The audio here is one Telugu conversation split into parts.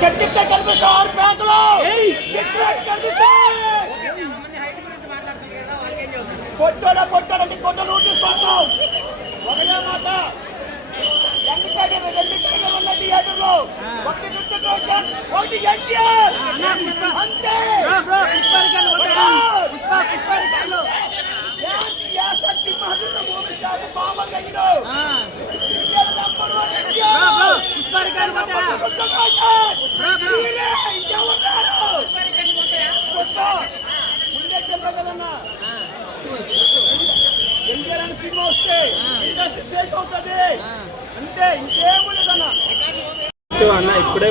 సర్టిఫికేట్ కనిపిస్తా 6 బ్యాంకులు సర్టిఫికేట్ కనిపిస్తాయి. కొట్టాడంటే కొట్టలు తీసుకుంటాం. ఒకటే మాట థియేటర్లో ఒకటి రుతిక్ రోషన్, ఒకటి ఎన్టీఆర్ అంతే. ముందే చెప్పాను కదన్నా, ఎన్టీఆర్ అని సినిమా వస్తే ఇండస్ట్రీ షేక్ అవుతుంది అంతే, ఇంకేమీ లేదన్నా. అన్న ఇప్పుడే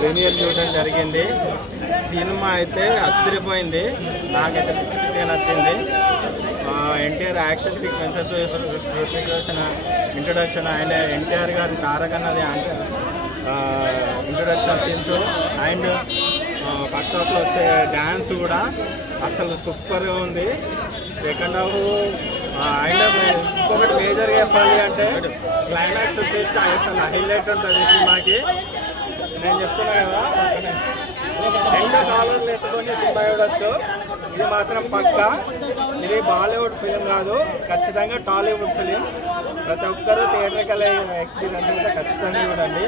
ప్రీమియర్ చూడడం జరిగింది. సినిమా అయితే అదిరిపోయింది, నాకైతే పిచ్చి పిచ్చిగా నచ్చింది. NTR action sequences, Ruthik Roshan introduction, ఆయన ఎన్టీఆర్ గారి తారక్ అన్నది అంటే ఇంట్రొడక్షన్ సీన్స్ అండ్ ఫస్ట్ హాఫ్లో వచ్చే డ్యాన్స్ కూడా అసలు సూపర్గా ఉంది. సెకండ్ హాఫ్ అండ్ ఇంకొకటి మేజర్గా చెప్పాలి అంటే క్లైమాక్స్ వచ్చేసి అసలు హైలైట్ ఉంటుంది సినిమాకి. నేను చెప్తున్నా కదా, 2 కాలర్లు ఎత్తుకొని సినిమా చూడొచ్చు. ఇది మాత్రం పక్కా, ఇది బాలీవుడ్ ఫిలిం కాదు, ఖచ్చితంగా టాలీవుడ్ ఫిలిం. ప్రతి ఒక్కరూ థియేటర్కల్ ఎక్స్పీరియన్స్ అయితే ఖచ్చితంగా చూడండి.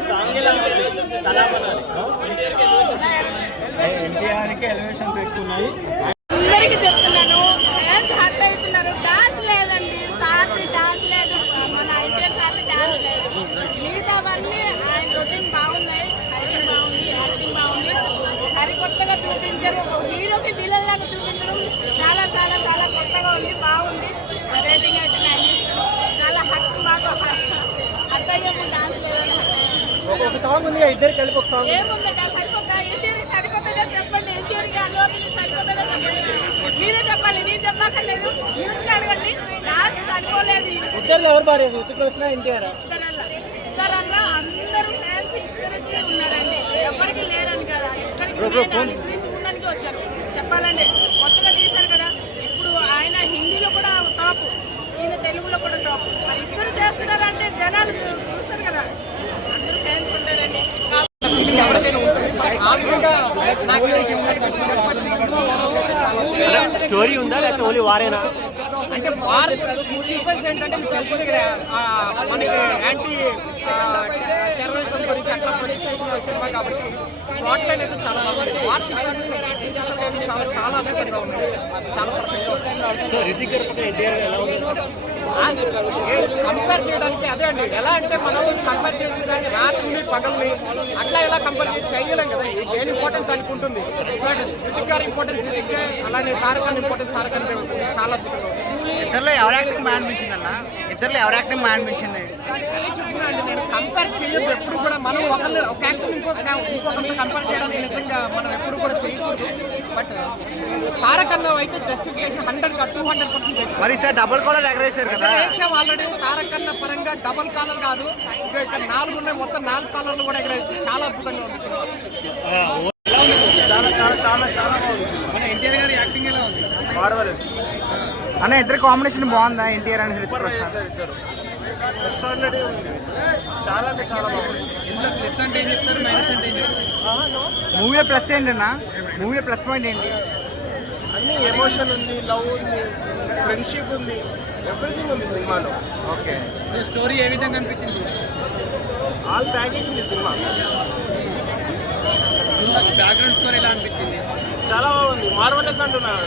ఎన్టీఆర్కి ఎలివేషన్స్ ఎక్కువ ఉన్నాయి. అందరికి చెప్తున్నాను, డాన్స్ హట్ అవుతున్నారు. డాన్స్ లేదండి, సార్ది డాన్స్ లేదు, మన ఎన్టీఆర్ సార్ది డాన్స్ లేదు. మిగతావన్నీ ఆయన రొటీన్ బాగున్నాయి, ఫైటింగ్ బాగుంది, యాక్టింగ్ బాగుంది. సరికొత్తగా చూపించారు, ఒక హీరోకి విలన్ లాగా చూపించడం చాలా చాలా చాలా కొత్తగా ఉంది, బాగుంది. రేటింగ్ అయితే 9 ఇస్తాను. చాలా హట్, బాగా అత్తయ్యము డాన్స్ లేదని ఒక సాంగ్ ఉంది, ఇద్దరు కలిపి ఒక సాంగ్ ఏముందంటే సరికొత్త ఎన్టీఆర్ సరికొత్తగా చెప్పండి, ఎన్టీఆర్కి అల్లుకి సరికొత్తగా చెప్పండి. మీరే చెప్పాలి, నేను చెప్పక్కర్లేదు, యూత్కి అడగండి. డాన్స్ సరిపోలేదు. ఇద్దరు ఎవరు పాడారు, రుతిక్ రోషన్ ఎన్టీఆర్? ఇద్దరల్లా అందరూ ఫ్యాన్స్ ఇద్దరికి ఉన్నారండి, ఎవరికి లేరని కదా. ఇద్దరికి చూడడానికి వచ్చారు. చెప్పాలండి, కొత్తగా తీశారు కదా. ఇప్పుడు ఆయన హిందీలో కూడా టాప్, ఈయన తెలుగులో కూడా టాప్. మరి ఇద్దరు చేస్తున్నారంటే జనాలు చూస్తారు కదా, అందరూ ఫ్యాన్స్ ఉంటారండి. స్టోరీ ఉందా లేకపోతే ఓన్లీ వారేనా? అంటే వార్ సీక్వెన్స్ ఏంటంటే మీకు తెలిసింది కదా, మనకి యాంటీ టెర్రరిజం గురించి అట్లా ప్రొజెక్ట్ చేసిన సినిమా కాబట్టి ప్లాట్ లైన్ అయితే చాలా బాగుంది. వార్ సీక్వెన్సెస్ చాలా చాలా అద్భుతంగా ఉంది, చాలా కంపేర్ చేయడానికి అదే అండి. ఎలా అంటే మనం కంపేర్ చేసిన దాన్ని రాత్రిని పగల్ని అట్లా ఎలా కంపేర్ చేయలేం కదా. దేని ఇంపార్టెన్స్ దానికి ఉంటుంది. రుతిక్ గారి ఇంపార్టెన్స్ రుతిక్కే, అలానే తారక్ ఇంపార్టెన్స్ తారక్ ఉంటుంది. చాలా అద్భుతంగా ఉంది. ఇద్దరులో ఎవరు యాక్టింగ్ బాగా అనిపించింది అన్న? ఇద్దరులో ఎవరు యాక్టింగ్ బాగా అనిపించింది? చెప్తున్నా అండి, నేను కంపేర్ చేయొద్దు ఎప్పుడు కూడా. మనం ఒకళ్ళు ఒక యాక్టర్ ఇంకొకరితో కంపేర్ చేయడానికి నిజంగా మనం ఎప్పుడు కూడా చేయకూడదు. బట్ తారక్ అన్న అయితే జస్టిఫికేషన్ 100% మరి సార్ డబుల్ కాలర్ ఎగరేసారు కదా. వేసాం ఆల్రెడీ. తారక్ అన్న పరంగా డబుల్ కాలర్ కాదు, ఇక ఇక్కడ 4 ఉన్నాయి, మొత్తం 4 కాలర్లు కూడా ఎగరేసి చాలా అద్భుతంగా ఉంది సినిమా. చాలా చాలా చాలా చాలా బాగుంది. ఎన్టీఆర్ గారి యాక్టింగ్ ఎలా ఉంది? మార్వెలస్ అన్న ఇద్దరు కాంబినేషన్ బాగుందా, ఎన్టీఆర్ అండ్ రుతిక్ రోషన్? ఇద్దరు ఎక్స్ట్రాడినరీ ఉంది, చాలా అంటే చాలా బాగుంది. ఇందులో ప్లస్ అంటే ఏం చెప్తారు, మైనస్ అంటే ఏం చెప్తారు? మూవీలో ప్లస్ ఏంటన్నా? మూవీలో ప్లస్ పాయింట్ ఏంటి? అన్ని ఎమోషన్ ఉంది, లవ్ ఉంది, ఫ్రెండ్షిప్ ఉంది, ఎవ్రీథింగ్ ఉంది సినిమాలో. ఓకే, స్టోరీ ఏ విధంగా అనిపించింది? ఆల్ ప్యాకింగ్ ఉంది సినిమా. బ్యాక్గ్రౌండ్ స్కోర్ ఎలా అనిపించింది? చాలా బాగుంది, మార్వెలస్ అంటున్నారు.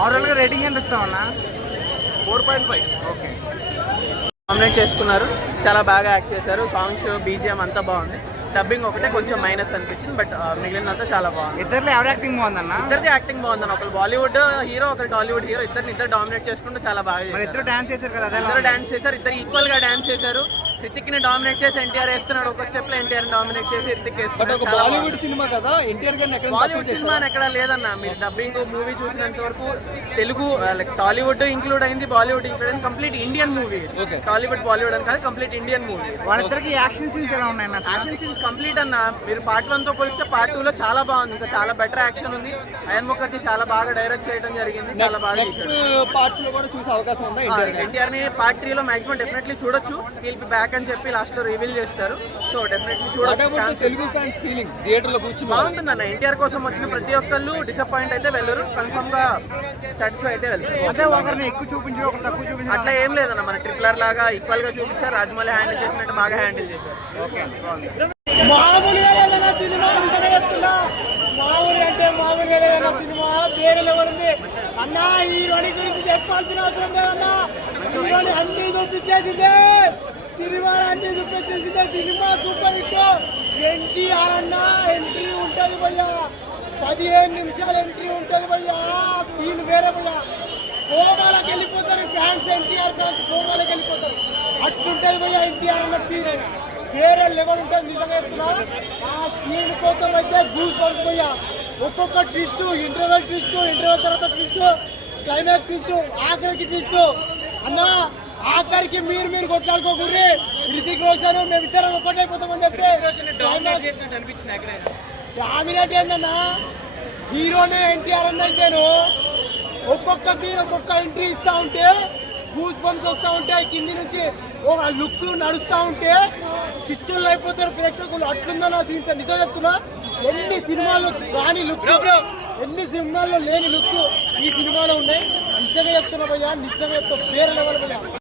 ఓవరాల్గా రేటింగ్ ఎంత ఇస్తామన్నా? 4.5. ఓకే, నామినేట్ చేసుకున్నారు, చాలా బాగా యాక్ట్ చేశారు. సాంగ్స్, బీజిఎం అంతా బాగుంది. డబ్బింగ్ ఒకటే కొంచెం మైనస్ అనిపించింది, బట్ మిగిలినంతా చాలా బాగుంది. ఇద్దరులో ఎవరు యాక్టింగ్ బాగుందన్న? ఇద్దరిది యాక్టింగ్ బాగుందన్న. ఒకరు బాలీవుడ్ హీరో, ఒకరు టాలీవుడ్ హీరో, ఇద్దరు డామినేట్ చేసుకుంటూ చాలా బాగా మరి ఇద్దరు డాన్స్ చేశారు కదా, అదే ఇద్దరు డాన్స్ చేశారు. ఇద్దరు ఈక్వల్ గా డాన్స్ చేశారు. రితిక్ ని డామినేట్ చేసి ఎన్టీఆర్ వేస్తున్నాడు, ఒక స్టెప్ లో ఎన్టీఆర్ డామినేట్ చేసి రితిక్ వేస్తున్నాడు. బాలీవుడ్ సినిమా కదా, ఎన్టీఆర్ గారిని ఎక్కడ బాలీవుడ్ సినిమా ఎక్కడ లేదన్న. మీరు డబ్బింగ్ మూవీ చూసినంత వరకు తెలుగు లైక్ టాలీవుడ్ ఇంక్లూడ్ అయింది, బాలీవుడ్ ఇంక్లూడ్ అయింది. Complete Indian movie, Tollywood Bollywood అని కాదు, కంప్లీట్ ఇండియన్ మూవీ. వాళ్ళిద్దరికి యాక్షన్ సీన్స్ ఎలా ఉన్నాయి? యాక్షన్ సీన్స్ కంప్లీట్ అన్న. మీరు పార్ట్ 1 తో పోలిస్తే పార్ట్ 2 లో చాలా బాగుంది, ఇంకా చాలా బెటర్ యాక్షన్ ఉంది. అయన్ ముఖర్జీ చాలా బాగా డైరెక్ట్ చేయడం జరిగింది, చాలా బాగా పార్ట్స్ లో కూడా చూసే అవకాశం ఉందా? ఎన్టీఆర్ ని పార్ట్ 3 లో మాక్సిమం డెఫినెట్లీ చూడొచ్చు. విల్ బి బ్యాక్ బ్యాక్ అని చెప్పి లాస్ట్ లో రివీల్ చేస్తారు. సో డెఫినెట్లీ చూడొచ్చు. తెలుగు ఫ్యాన్స్ ఫీలింగ్ థియేటర్ లో కూర్చుని బాగుంటుంది అన్న. ఎన్టీఆర్ కోసం వచ్చిన ప్రతి ఒక్కళ్ళు డిసప్పాయింట్ అయితే వెళ్ళరు, కన్ఫర్మ్ గా సాటిస్ఫై అయితే వెళ్తారు. అదే ఒకరిని ఎక్కువ చూపించడం ఒకరు తక్కువ చూపించడం అట్లా ఏం లేదన్న, మన ట్రిపులర్ లాగా ఈక్వల్ గా చూపించారు. రాజమౌళి హ్యాండిల్ చేసినట్టు బాగా హ్యాండిల్ చేశారు. ఓకే అండి, బాగుంది. మామూలుగా లేదన్న సినిమా, నిజంగా చెప్తున్నా. మామూలుగా అంటే మామూలుగా లేదన్న సినిమా, వేరే లెవెల్ ఉంది అన్న. హీరోని గురించి చెప్పాల్సిన అవసరం లేదన్నా. హీరోని అన్ని చూపించేసిందే, సినిమా అన్ని చూపించేసిందే. Cinema super hit. ఎన్టీఆర్ అన్న ఎంట్రీ ఉంటుంది భయ్యా, 15 నిమిషాలు ఎంట్రీ ఉంటుంది భయ్యా. సీన్ వేరే భయ్యా, కోమాలకు వెళ్ళిపోతారు ఫ్యాన్స్. ఎన్టీఆర్ ఫ్యాన్స్ కోమాలకు వెళ్ళిపోతారు. అట్లుంటుంది భయ్యా ఎన్టీఆర్ అన్న సీన్, వేరే లెవెల్ ఉంటుంది. నిజంగా చెప్తున్నా, ఆ సీన్ కోసం అయితే గూస్ బంప్స్ భయ్యా. ఒక్కొక్క ట్విస్ట్, ఇంటర్వెల్ ట్విస్ట్, ఇంటర్వెల్ తర్వాత ట్విస్ట్, క్లైమాక్స్ ట్విస్ట్, ఆఖరికి ట్విస్ట్ అన్న. ఆఖరికి మీరు కొట్లాడుకోకూరి. హృతిక్ రోషన్ మేమిద్దరం ఒక్కటైపోతామని చెప్పి డామినేట్ ఏందన్నా. హీరోనే ఎన్టీఆర్ అన్న అయితేను ఒక్కొక్క సీన్ ఒక్కొక్క ఎంట్రీ ఇస్తా ఉంటే గూస్ బంప్స్ వస్తూ ఉంటాయి. కింది నుంచి ఒక లుక్స్ నడుస్తూ ఉంటే పిక్చర్లు అయిపోతారు ప్రేక్షకులు. అట్లుందా సీన్స్, నిజం చెప్తున్నా. ఎన్ని సినిమాలు రాని లుక్స్, ఎన్ని సినిమాల్లో లేని లుక్స్ ఈ సినిమాలో ఉన్నాయి. నిజంగా చెప్తున్నా భయ్యా, నిజంగా చెప్తా, వేరే లెవెల్ భయ్యా.